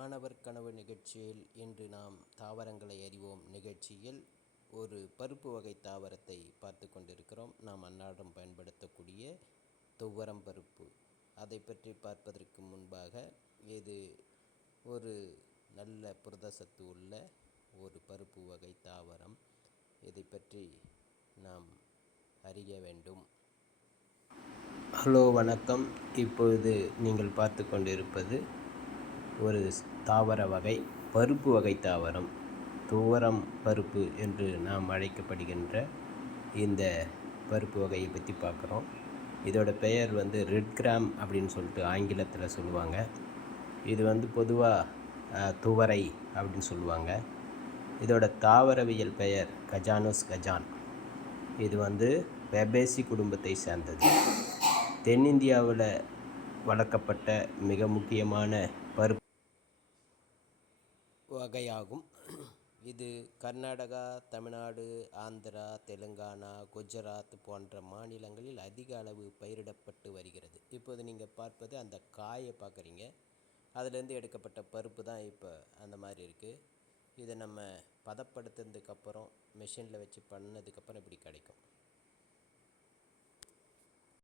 மாணவர் கனவு நிகழ்ச்சியில் இன்று நாம் தாவரங்களை அறிவோம் நிகழ்ச்சியில் ஒரு பருப்பு வகை தாவரத்தை பார்த்து கொண்டிருக்கிறோம். நாம் அன்றாடம் பயன்படுத்தக்கூடிய துவரம் பருப்பு. அதை பற்றி பார்ப்பதற்கு முன்பாக இது ஒரு நல்ல புரதசத்து உள்ள ஒரு பருப்பு வகை தாவரம். இதை பற்றி நாம் அறிய வேண்டும். ஹலோ வணக்கம். இப்பொழுது நீங்கள் பார்த்து கொண்டிருப்பது ஒரு தாவர வகை பருப்பு வகை தாவரம் துவரம் பருப்பு என்று நாம் அழைக்கப்படுகின்ற இந்த பருப்பு வகையை பற்றி பார்க்குறோம். இதோட பெயர் வந்து ரெட் கிராம் அப்படின்னு சொல்லிட்டு ஆங்கிலத்தில் சொல்லுவாங்க. இது வந்து பொதுவாக துவரை அப்படின்னு சொல்லுவாங்க. இதோட தாவரவியல் பெயர் கஜானோஸ் கஜான். இது வந்து வெபேசி குடும்பத்தை சேர்ந்தது. தென்னிந்தியாவில் வளர்க்கப்பட்ட மிக முக்கியமான வகையாகும். இது கர்நாடகா தமிழ்நாடு ஆந்திரா தெலுங்கானா குஜராத் போன்ற மாநிலங்களில் அதிக அளவு பயிரிடப்பட்டு வருகிறது. இப்போது நீங்கள் பார்ப்பது அந்த காயை பார்க்குறீங்க. அதுலேருந்து எடுக்கப்பட்ட பருப்பு தான் இப்போ அந்த மாதிரி இருக்குது இதை நம்ம பதப்படுத்துனதுக்கப்புறம் மிஷினில் வச்சு பண்ணதுக்கப்புறம் இப்படி கிடைக்கும்.